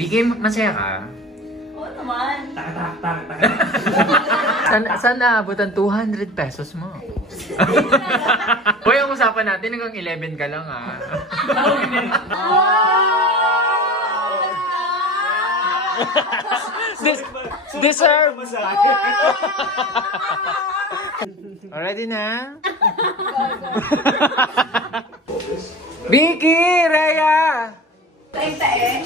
Bigay, masaya ka? Oo naman. Tak. Saan naabot ang 200 pesos mo? Hoy, ang usapan natin hanggang 11 ka lang ha. Deserve! Already na? Vicky! Rhea! Tae-tae.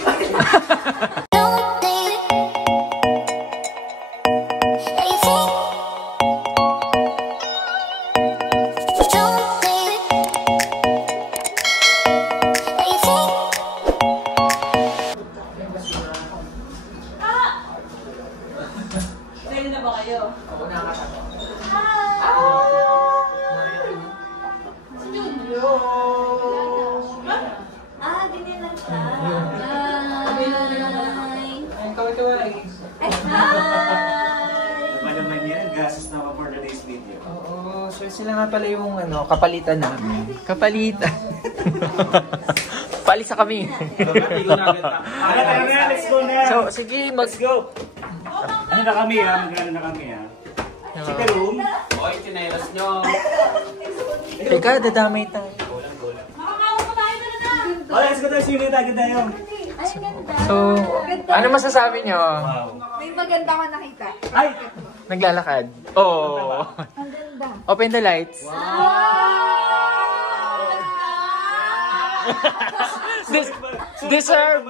Ready na ba kayo? Oo, nakakatawa. Studio! Ganyan lang siya. Hi! Kaway-kaway. Hi! Malaman yan, gasos na for today's video. Oo, so sila nga pala yung kapalitan namin. Kapalitan. Palisa kami. Let's go na! So, sige, Let's go! Ano na kami ha? Magkano na kami ha? Chica room? Oy, tinairas nyo. Teka, dadamay tayo. Makakawa ko tayo na. Oh, let's go tayo. Sige tayo tayo. Ay, ganda. So, ano masasabi nyo? Wow. May maganda ko nakita. Ay! Naglalakad? Oh. Ang ganda. Open the lights. Deserve!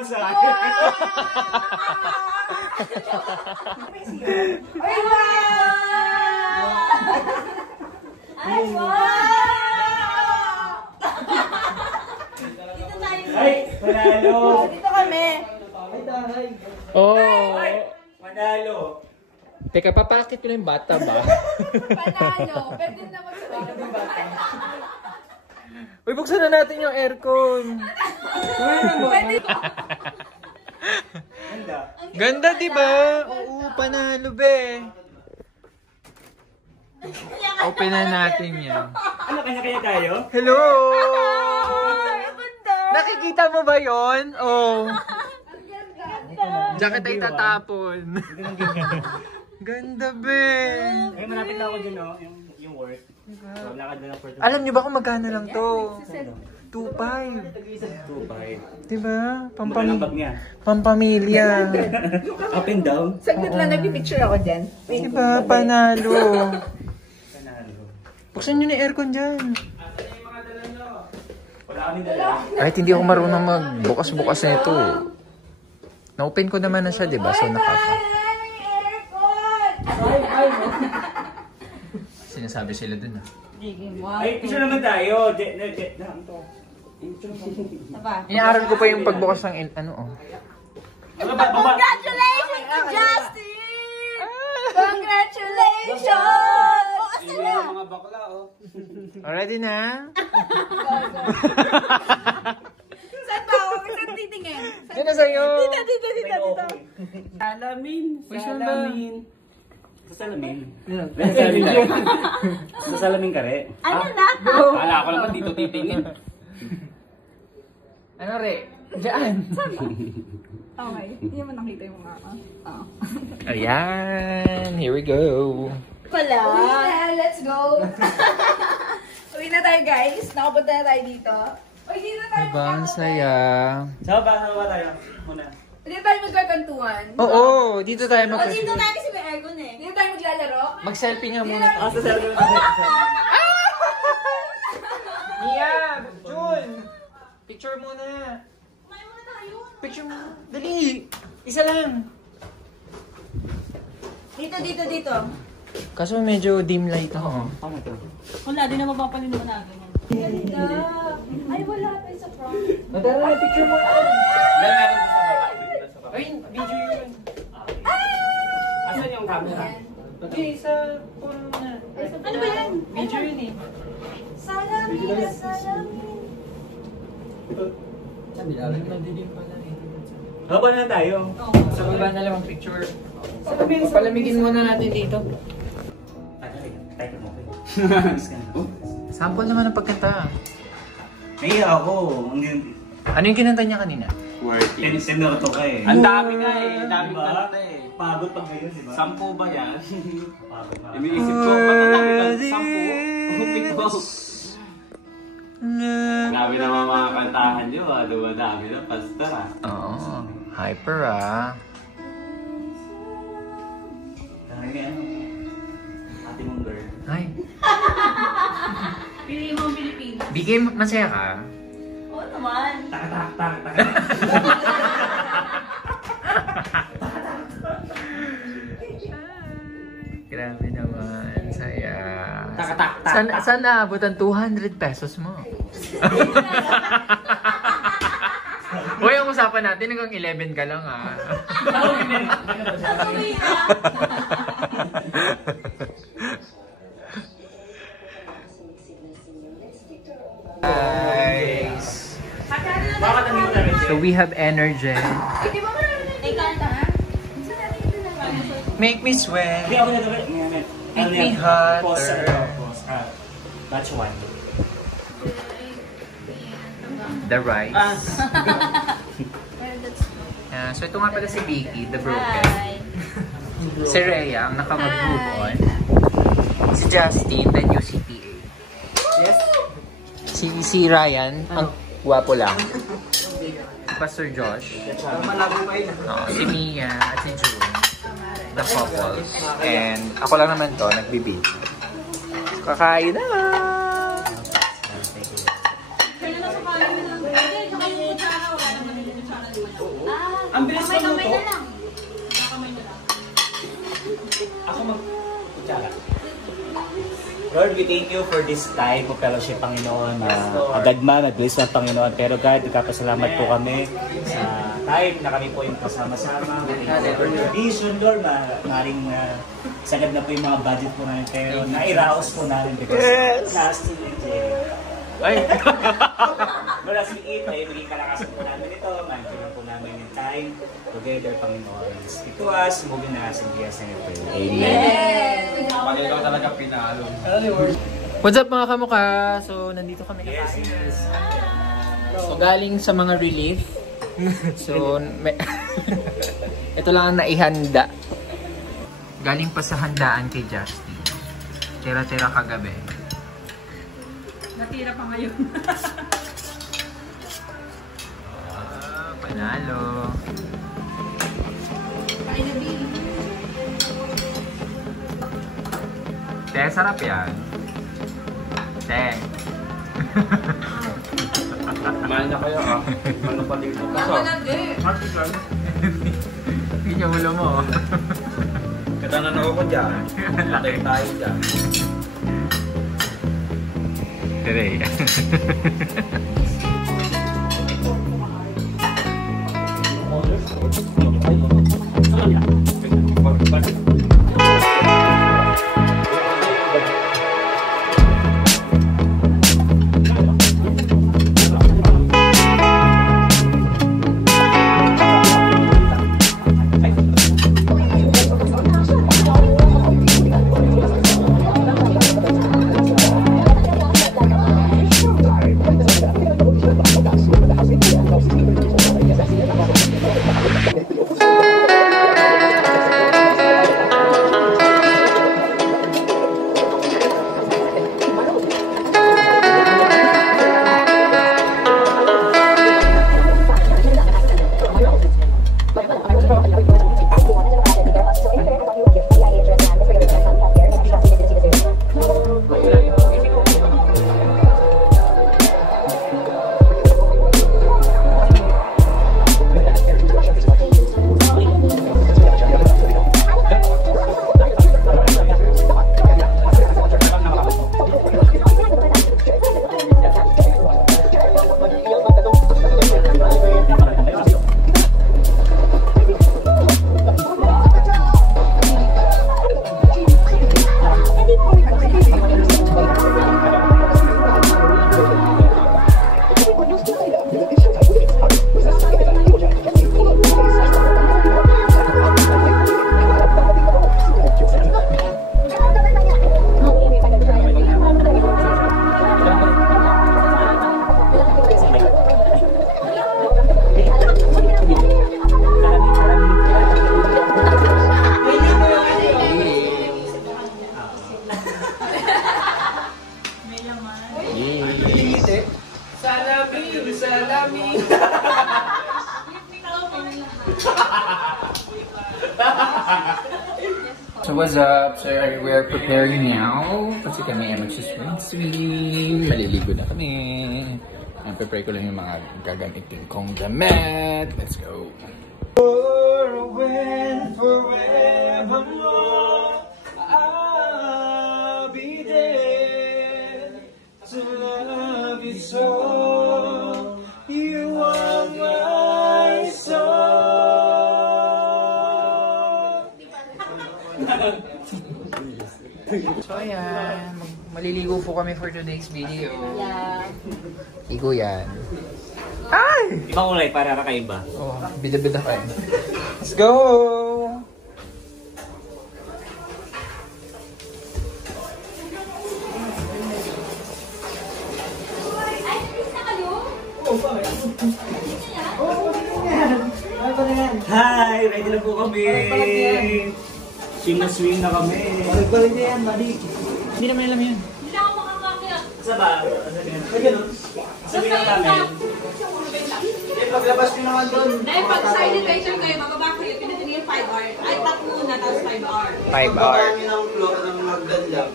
Ay, wow! Ay, wow! Dito tayo. Ay! Panalo! Dito kami. Oh. Panalo! Teka, papakit ko na yung bata ba? Panalo. Pwede na magsabi. Uy, buksan na natin yung aircon. Pwede. Ganda. Ganda, di ba? Oo, panalo, be. Open na natin yan. Ano, kanya-kanya tayo? Hello! Ay, ganda. Nakikita mo ba yon? Oh. Ang ganda. Diyan kita itatapon. Ganda, be. Ay, malapit na ako dyan, no? Yung work. So, lakad na lang for Alam niyo ba kung magkano lang to? 2.5. 2.5. Diba? Magkano ang bag niya? Pampamilya. Up and down? Saglit lang, nagpipicture ako dyan. Diba? Panalo. Panalo. Buksan niyo na yung aircon dyan. Wala kami dala. Kahit hindi ako marunong magbukas-bukas na ito. Na-open ko naman na siya, diba? So, Sinasabi sila dun, ah. Ay, picture naman tayo. Inaaral ko pa yung pagbukas ng oh. Congratulations to Justin! Congratulations! Asan na? Mga bakla, oh. Already na? Saan ba ako? Saan titingin? Diyan na sa'yo. Dito. Salamin. Salamin. Sa salamin. Sa salamin ka rin. Ano na? Kala ko naman dito titingin. Ano, Re? Diyan. Okay. Hindi mo nakita yung mga Ayan. Here we go. Pala. Let's go. Uwi na tayo, guys. Nakapunta na tayo dito. Uy, dito na tayo. Diba, ang saya. Saan ba tayo? Muna. Dito tayo magkakantuan. Oo, dito tayo O, dito tayo kasi may aircon eh. Dito tayo maglalaro. Mag-selfie nga muna. Sa salamin. Mia! Jun! Picture muna. Kumain muna tayo. Picture muna. Dali! Isa lang. Dito. Kaso medyo dim light ako. Wala, di na mapapanin mo na ganyan. Ganda. Ay, wala tayo sa front. Madara na picture mo. Ay, video yun. Asan yung camera? Okay, sa phone na. Ano ba yan? Video yun eh. Salamin. Madilim pala eh. Haba na tayo. Sa baba na lang ang picture. Palamigin muna natin dito. Type mo. Sample naman ang pagkanta. Nahiya ako. Ano yung kinanta niya kanina? worth it. Tenor to ka eh. Ang dami nga eh. Ang daming Diba? talata eh. Pagod pag ngayon, di ba? 10 ba yan? Pagod na. Iniisip ko, ba't ang dami ka? 10? 7? Grabe naman mga kantahan nyo ah. Dumadami na, pastor ah. Oo. Hyper ah. Dahil nga ano, ate mong girl. Ay. Pili mo ang Pilipinas. Bigay masaya ka? Oo naman. Tak. Grabe naman. Saya. Tak. Saan naabot ang 200 pesos mo? Uy, ang usapan natin hanggang 11 ka lang ah. Sasabihin na. Guys. Bakit ang hindi na So we have energy. Hindi ba marunong na kanta? Minsan natin ito lang. Make me sweat. Hindi ako nagawin. Make me hotter. Pause. Batch 1. The rice. Well, that's So ito nga pala si Vicky, the broken. Hi. Si Rhea, ang nakamag-move on. Si Justin, the new CPA. Yes. Si Ryan, ang gwapo lang. Pastor Josh. Malabo pa yun. Si Mia at si June. The couples. And ako lang naman to, nagbibig. Kakain na! Ang bilis Kamay magluto. na lang. Ako mag-kutsara. Lord, we thank you for this time of fellowship, Panginoon. Agad man, nag-bless man, Panginoon. Pero God, nagkapasalamat po kami sa time na kami po yung kasama-sama. We thank you for your vision, Lord. Maring sagad na po yung mga budget po namin. Pero nairaos po namin because last year, Ay! Lord, as we eat, ay maging kalakasan po namin ito. Managin po namin yung time together, Panginoon. Speak to us, moving na sa Jesus and we pray. Amen. Panginoon talaga pinalo. What's up mga kamukha? So, nandito kami kakain. So, galing sa mga relief. So, ito lang ang naihanda. Galing pa sa handaan kay Justin. Tira-tira kagabi. Natira pa ngayon. Panalo. Kain na din. Te, sarap yan. Te. Kumain na kayo ah. Ano pa dito? Ako na din. Hindi niya ulo mo. Katanan ako dyan. Matay tayo dyan. Tere. So what's up? So we're preparing now. Kasi kami ay magsiswim. Maliligo na kami. Ang prepare ko lang yung mga gagamitin kong damit. Let's go. Forevermore, I'll be there to love you so. You are my soul. So ayan, maliligo po kami for today's video. Yeah. Ligo yan. Ay! Ibang kulay para kakaiba. Oh, bida-bida ka. Let's go! Hi! Ready na po kami! Swing na swing na kami! Balik na yan, mali. Hindi naman alam yan. Hindi na ako makakakya. Sa ba? Sabi lang namin. Paglabas nyo naman doon. Dahil pag sanitizer kayo, mababa kayo, pinatin yung 5 hour. Ay, 3 muna, tapos 5 hour. 5 hour. Pagkakami ng floor ng magdan lang.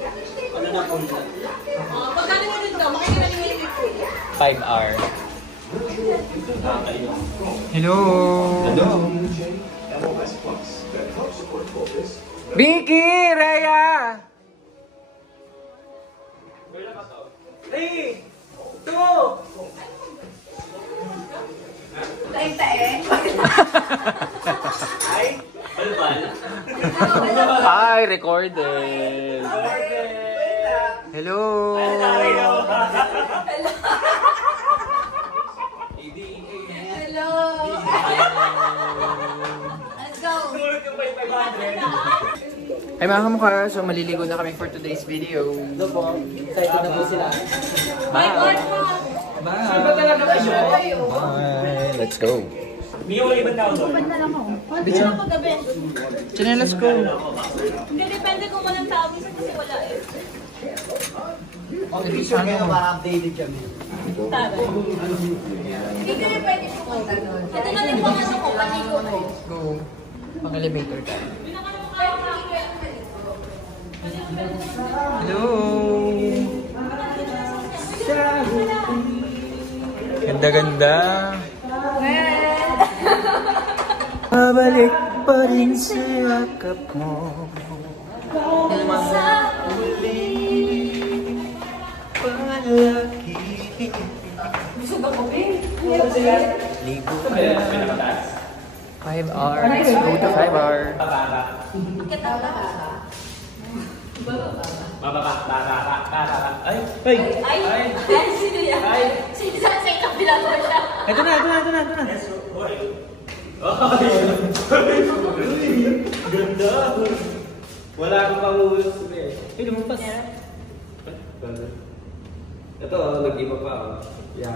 Ano na po nila? Pagkano nyo rin daw, makikita nyo yung food. 5 hour. Hello! Hello! Vicky! Rhea! 3! 2! Tae-tae. Ay! Balbal! Hi! Recorded! Hello! Hello. Let's go. Hi mga kamukha! So maliligo na kami for today's video. Hello po. Excited na po sila. Bye! Bye! Bye! Let's go! Mio, iban na ako doon. Ba't na lang ako? Hindi ako gabi. Let's go! Hindi, depende kung walang tao. Minsan kasi wala eh. Okay, picture kayo para updated kami. Hindi kayo pwede pumunta doon. Ito na yung pangano ko, panigo ko. Go! Pang elevator tayo. Hello! Ganda-ganda! Babalik pa rin sa yakap mo. Mga huling palagi. Ligo ka na. 5 hours. Go to 5 hours. Ay! Ay! Ay, sino yan? Sino sa kabila mo siya? Ito na. Ganda! Wala akong pangulos eh. Ay, lumampas. Ito, nag-iba pa ako. Yeah.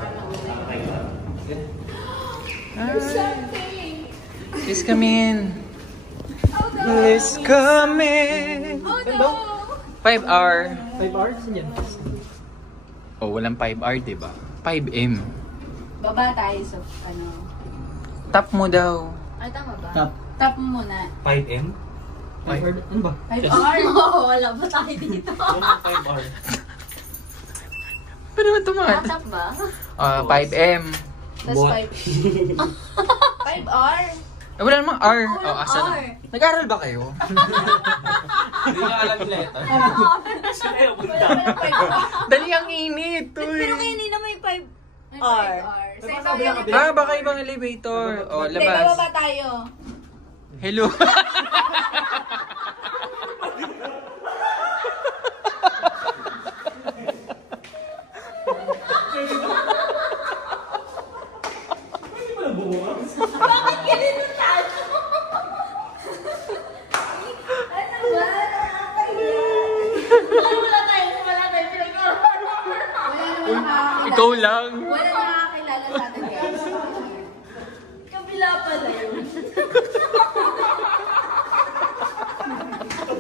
Please come in. Please come in. Oh no! 5 hour. 5 hours yan. Oh, walang 5 hour, diba? 5M. Baba tayo sa ano. Tap mo daw. Ay, tama ba? Tap. Tap mo muna. 5M? 5 hours? Ano ba? 5 hours? Oo, wala ba tayo dito? 5 hours. Pwede ba tumat? Tap ba? 5M. Tapos 5 hours? Eh, wala namang R. Walang Oh, asan? R. Nag-aral ba kayo? Hindi na alam nila ito. Sila yung punta. Dali ang init, uy. Pero kayo hindi na may 5 hours. Baka ibang elevator. Oh, Hindi, labas. bababa tayo. Hello. Bakit ganito tayo? Ano ba? Wala tayo. Ikaw lang. Wala nakakilala sa atin, guys. Kabila pala yun.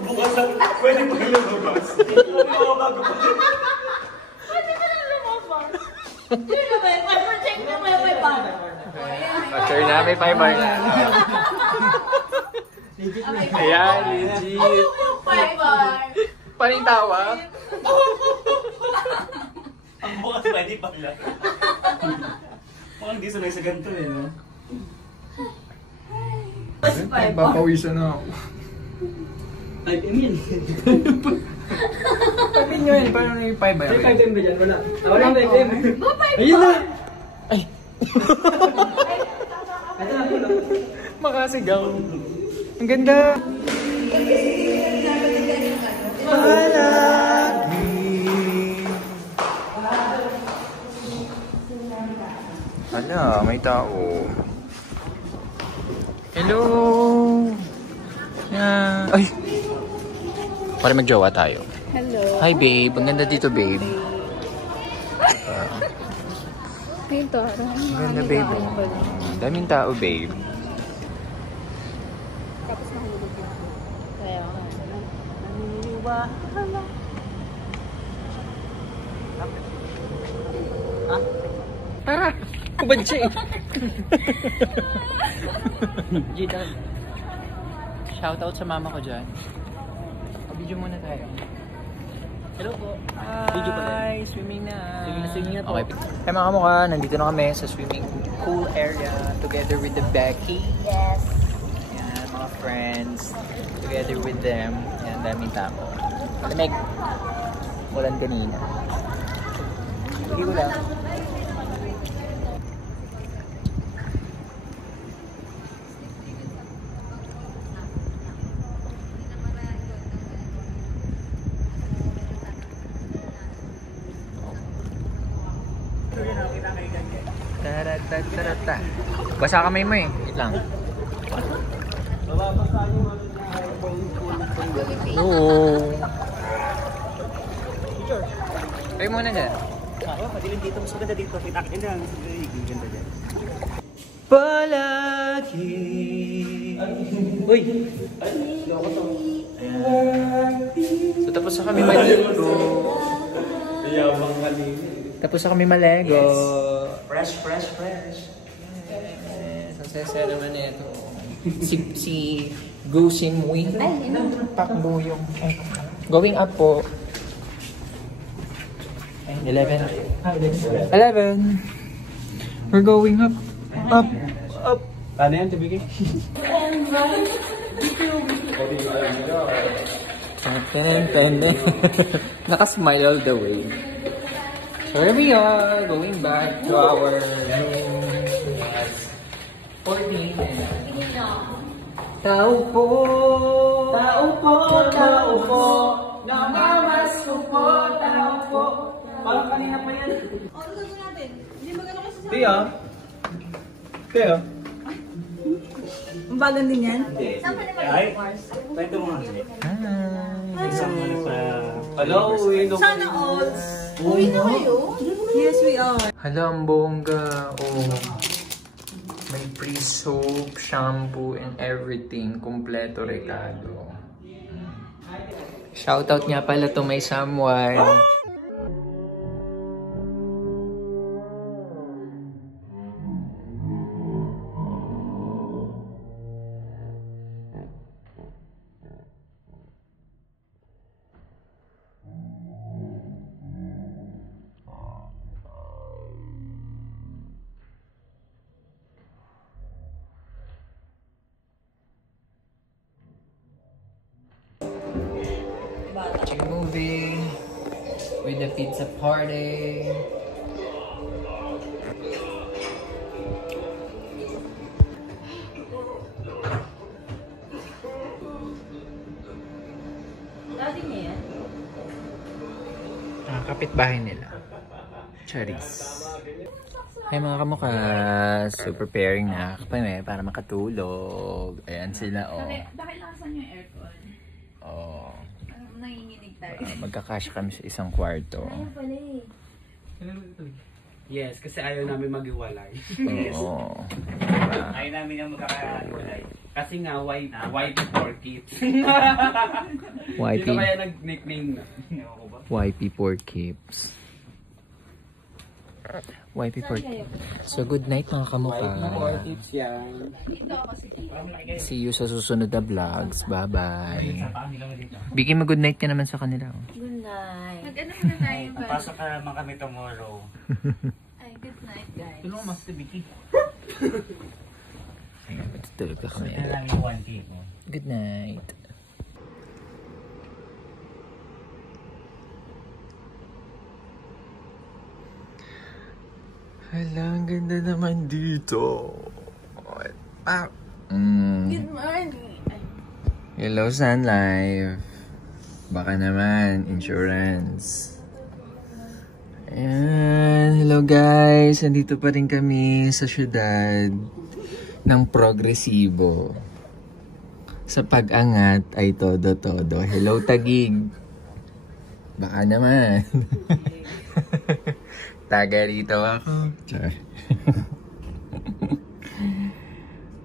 Bukas lang, pwede pa rin lumabas. Pwede pa lang lumabas. Yun na ba? Project na may 5 hours. Sure na, may 5 hours na. Ayan, legit. Paano yung tawa? Ang bukas pwede pala. Mukhang di sanay sa ganito eh, no? Papawisan na ako. 5M yan. Pagin nyo yun, paano na yung 5 ba? May 5M ba dyan? Wala. Wala 5M. Ayun na! Ay! Ito na po. Makasigaw. Ang ganda! Hala, may tao. Hello! Yeah. Ay! Para magjowa tayo. Hello. Hi babe, ang ganda dito babe. Dito. Ang ganda babe. Daming tao babe. Tapos mahulog yun. Kaya nga. Naniniwala. Tara! Kubad siya eh. Shoutout sa mama ko dyan. Video muna tayo. Hello po. Video pa din. Swimming na. Swimming na po. Okay. Hey mga kamukha, nandito na kami sa swimming pool area together with the Becky. Yes. Yan, mga friends. Together with them. Yan, daming tao. Malamig. Walang kanina. Hindi ko lang. Tarata. Basa kamay mo eh. Wait lang. Oo. Kayo muna dyan. Madilim dito. Mas maganda dito. Kita-kita lang. Ang ganda dyan. Palagi. Uy! So tapos na kami maligo. Tapos na kami malego. Fresh. Ang sesaya naman ito. Si Gusin Wing. Pakbo yung... Going up po. 11. We're going up. Up. Paano yan, tibigay? Nakasmile all the way. Here we are, going back to our room. 14. Tao po. Namamas ko po, tao po. Parang kanina pa yan. Ano gagawin natin? Hindi magano kasi sa... Kaya? Ang bagan din yan? Saan pa naman yung Mars? Kwento mo nga. Isang ano pa. Hello, Sana all. Uwi na kayo? Yes, we are. Hala, ang bongga. Oh. May free soap, shampoo, and everything. Kompleto, Ricardo. Shoutout nga pala to may someone. Watching a movie with the pizza party. Dati niya yan? Kapitbahay nila. Charis. Hi mga kamukha. So preparing na kami para makatulog. Ayan sila oh. Bakit nakasan yung aircon? Oh. Nanginginig tayo. Magkakasya kami sa isang kwarto. Ayaw pala eh. Yes, kasi ayaw namin mag-iwalay. Oo. Ayaw namin ang magkakakulay. Kasi nga, white for kids. YP. Dito kaya nag-nickname na. YP for keeps. YP40. So, good night mga kamukha. Tips yan. See you sa susunod na vlogs. Bye-bye. Bigyan mo good night ka naman sa kanila. Good night. Mag-ano muna tayo ba? Pasok ka naman kami tomorrow. Ay, good night, guys. Tulong mo mas Vicky. Ayan, matutulog ka kami. Yan lang yung 1K mo. Good night. Hala, ang ganda naman dito. Ah. Good morning. Hello, Sun Life. Baka naman, insurance. Ayan, hello guys. Nandito pa rin kami sa syudad ng Progresibo. Sa pag-angat ay todo-todo. Hello, Taguig. Baka naman. Taga rito ako. Char.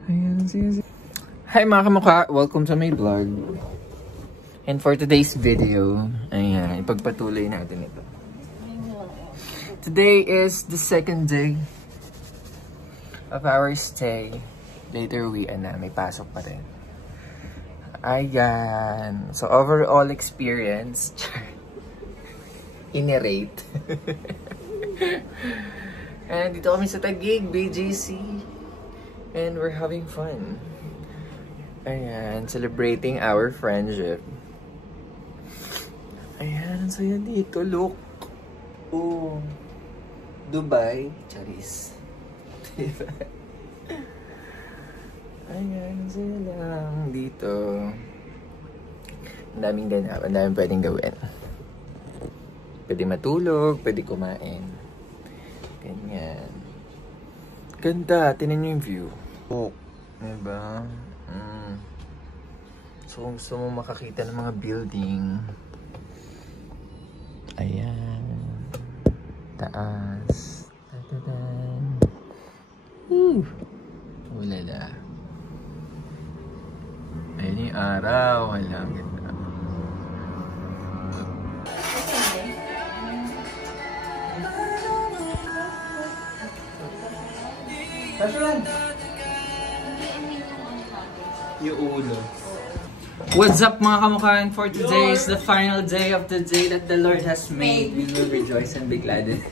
Ayan, sige. Hi mga kamukha! Welcome to my vlog. And for today's video, ayan, ipagpatuloy natin ito. Today is the second day of our stay. Later uwian na, may pasok pa rin. Ayan. So overall experience, inirate. And dito kami sa Taguig, BGC. And we're having fun. Ayan, celebrating our friendship. Ayan, ang saya dito. Look. Oh. Dubai. Charis. Diba? Ayan, ang saya lang dito. Ang daming ganap. Ang daming pwedeng gawin. Pwede matulog, pwede kumain. Ganyan. Ganda. Tinan nyo yung view. Oh. Diba? So kung gusto mo makakita ng mga building, ayan. Taas. Tatadan. Ulala. Ayun yung araw. Wala. Ganda. Yung ulo. What's up mga kamukha? And for today is the final day of the day that the Lord has made. We will rejoice and be glad in it.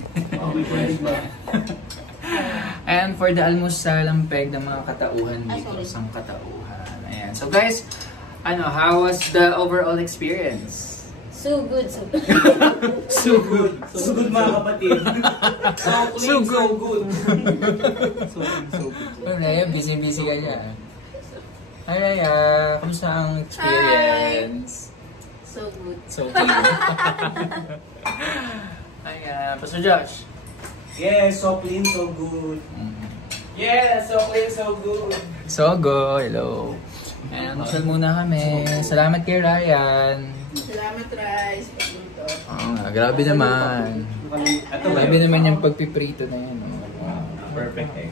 And for the almusal, ang peg ng mga katauhan dito. Isang katauhan. Ayan. So guys, how was the overall experience? So good, so good. So good. So good mga kapatid. So good. So good. Okay, busy-busy ka niya. Ay, kamusta ang experience? So good. So good. Ay, Pastor Josh. Yes, so clean, so good. Yes, so clean, so good. So good, hello. Ayan, magsal muna kami. Salamat kay Ryan. Salamat, Rice. Pagluto. Grabe naman. Grabe naman yung pagpiprito na yun. Perfect eh.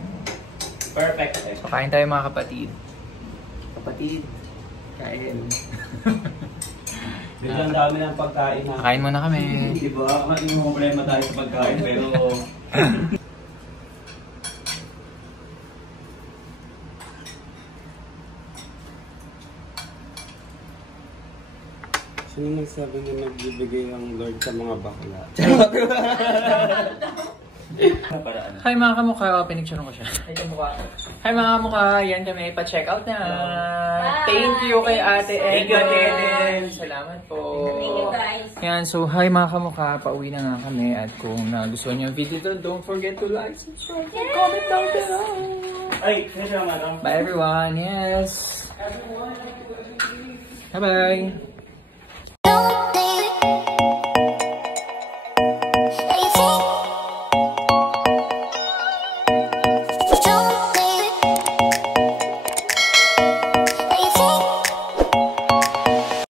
Perfect eh. So, kain tayo mga kapatid. Kapatid, kain. Biglang dami ng pagkain na. Kain muna kami. Diba? Yung problema tayo sa pagkain pero... Sino nagsabi na nagbibigay ang Lord sa mga bakla? Hi mga kamukha, pinicturean ko siya. Hi mga kamukha, yan kami, pa-check out na. Bye. Thank you kay Ate Eden. Thank you, Ate Eden. Salamat po. Thank you, guys. Yan, so hi mga kamukha, pauwi na nga kami. At kung nagustuhan niyo yung video ito, don't forget to like, subscribe, and comment down below. Ay, salamat. Bye everyone, yes. Bye-bye.